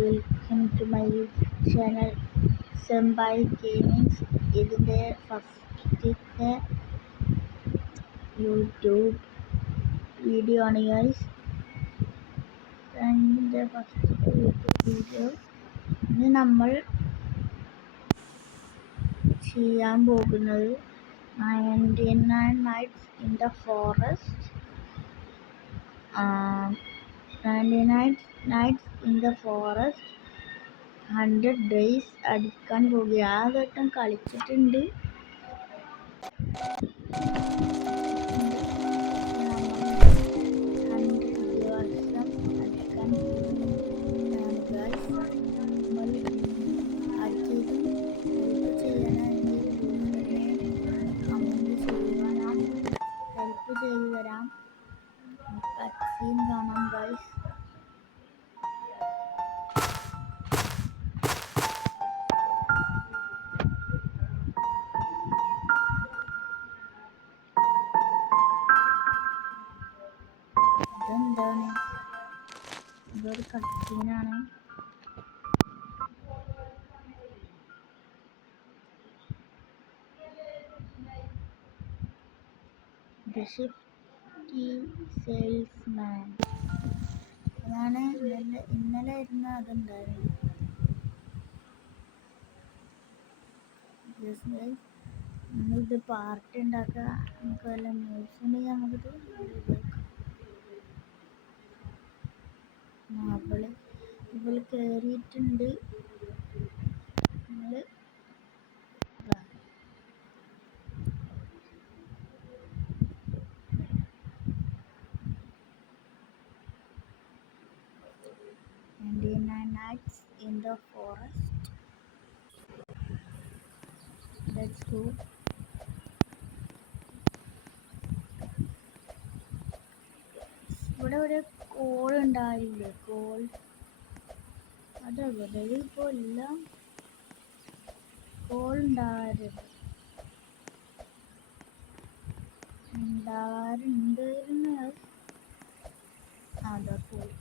Welcome to my channel Sembai gamings. ഇതിൻ്റെ ഫസ്റ്റത്തെ YouTube video ആണ് ഗൈസ്. എൻ്റെ ഫസ്റ്റത്തെ യൂട്യൂബ് വീഡിയോ. ഇന്ന് നമ്മൾ ചെയ്യാൻ പോകുന്നത് 99 Nights in the Forest. 99 Nights in the Forest 100 Days അടിക്കാൻ പോകുക. ആ വട്ടം കളിച്ചിട്ടുണ്ട്. 100 ദിവസം അടിക്കാൻ പോകുന്നതാണ് ഗൈസ്. നമ്മൾ അടിച്ചത് ഹെൽപ്പ് ചെയ്യാനാണെങ്കിൽ കമൻറ്റ് ചെയ്യുക, ഞാൻ ഹെൽപ്പ് ചെയ്തു തരാം. സീൻ കാണാം ഗൈസ്. ഇതെന്താണ്? ഇതൊരു കട്ടീനാണ്. The ഷിഫ്റ്റി salesman. അതാണ് ഇന്നലെ ഇരുന്ന അതുണ്ടായിരുന്നു. നമ്മളിത് പാർട്ടി ഉണ്ടാക്കുക. നമുക്ക് വല്ല ന്യൂസ് ഉണ്ടെങ്കിൽ നമുക്കിത് ഉപയോഗിക്കാം. ഇവള് കയറിയിട്ടുണ്ട്. നമ്മള് Nights in the Forest. Let's go. ഇവിടെ ഒരു കോൾ ഉണ്ടായില്ലേ? കോൾ അതെവിടെ ഇപ്പോൾ ഇല്ല. കോൾ ഉണ്ടാവാറുണ്ടായിരുന്നു. അതാ പോയി.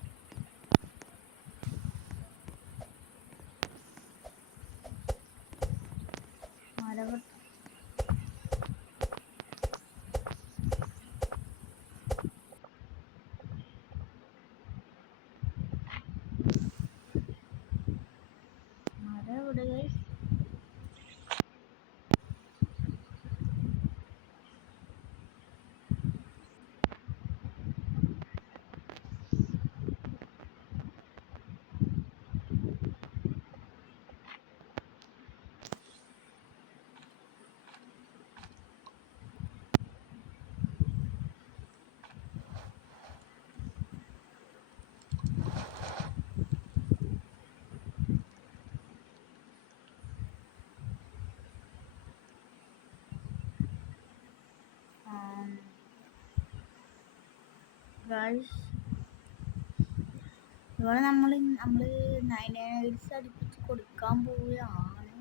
ഇവിടെ നമ്മള് 99 അടുപ്പിച്ച് കൊടുക്കാൻ പോവുകയാണ്.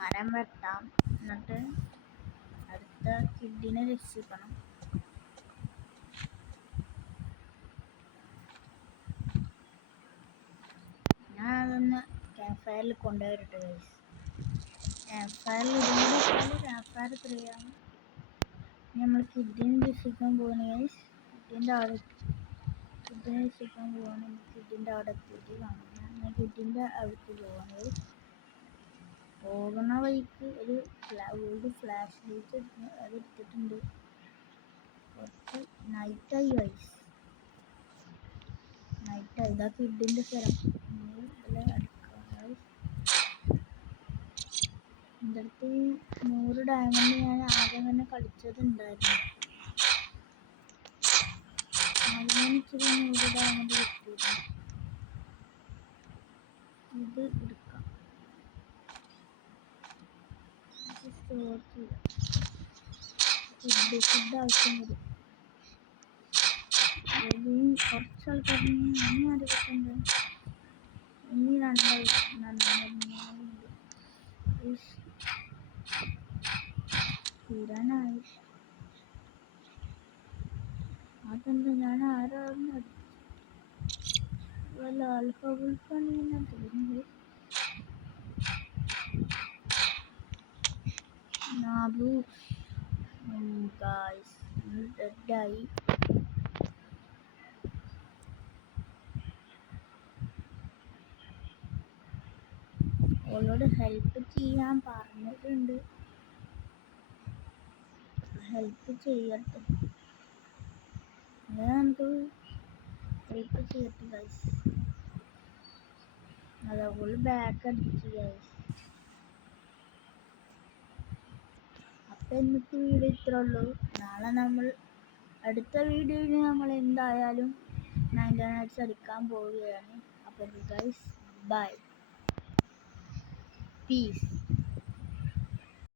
മരം വെട്ടാം, എന്നിട്ട് അടുത്ത കിഡിനെ രക്ഷിക്കണം. ഞാൻ അതൊന്ന് ക്യാമ്പ് ഫയറിൽ കൊണ്ടുവരട്ടെ ഗൈസ്. ക്യാമ്പ് ഫയറിൽ ക്യാമ്പ് ഫയർ ഫ്രീയാണ്. നമ്മൾ കിഡിനെ രക്ഷിക്കാൻ പോകുന്നു ഗൈസ്. കിഡിനെ രക്ഷിക്കാൻ പോവാണ്. കിഡിൻ്റെ അവിടെ എത്തിയിട്ട് കാണാം. ഞാൻ കിഡിൻ്റെ അടുത്ത് പോവാണ് ഗൈസ്. പോകുന്ന വഴിക്ക് ഒരു ഫ്ലാഷ് ലൈറ്റ് അത് എടുത്തിട്ടുണ്ട്. കുറച്ച് നൈറ്റായി ഗൈസ്. നൈറ്റായി. ഇതാ കിഡിൻ്റെ സ്ഥലം. എൻ്റെ അടുത്ത് 100 ഡയമണ്ട് ഞാൻ ആദ്യം തന്നെ കളിച്ചതുണ്ടായിരുന്നു. അതിന് ഇച്ചിരി 100 ഡയമണ്ട് കിട്ടിയിരുന്നു. ഇത് എടുക്കാം, ഇത് സ്റ്റോർ ചെയ്യാം. ഫുഡ് ആവശ്യം വരും. ഇനി കുറച്ച് ആൾക്കാരിന് ഇനി ആരൊക്കെയുണ്ട്? ഇനി രണ്ടാളുണ്ട്. തീരാനായി. അതെന്താ ഞാൻ ആരാണ് വല്ല ആൽഫബിൾക്കാണ് ഞാൻ തോന്നുന്നത്. നാബു ഗായ്സ് ഡെഡായി. അവളോട് ഹെൽപ്പ് ചെയ്യാൻ പറഞ്ഞിട്ടുണ്ട്, ഹെൽപ്പ് ചെയ്യട്ടെ. നമുക്ക് ഹെൽപ്പ് ചെയ്യട്ടെ ഗൈസ്. അതേപോലെ ബാക്ക് അടിച്ച് ഗൈസ്. അപ്പം ഇന്നത്തെ വീഡിയോ ഇത്രേ ഉള്ളൂ. നാളെ നമ്മൾ അടുത്ത വീഡിയോയിൽ നമ്മൾ എന്തായാലും 99 അടിക്കാൻ പോവുകയാണ്. അപ്പോൾ ഗൈസ് ബൈ, പീസ്.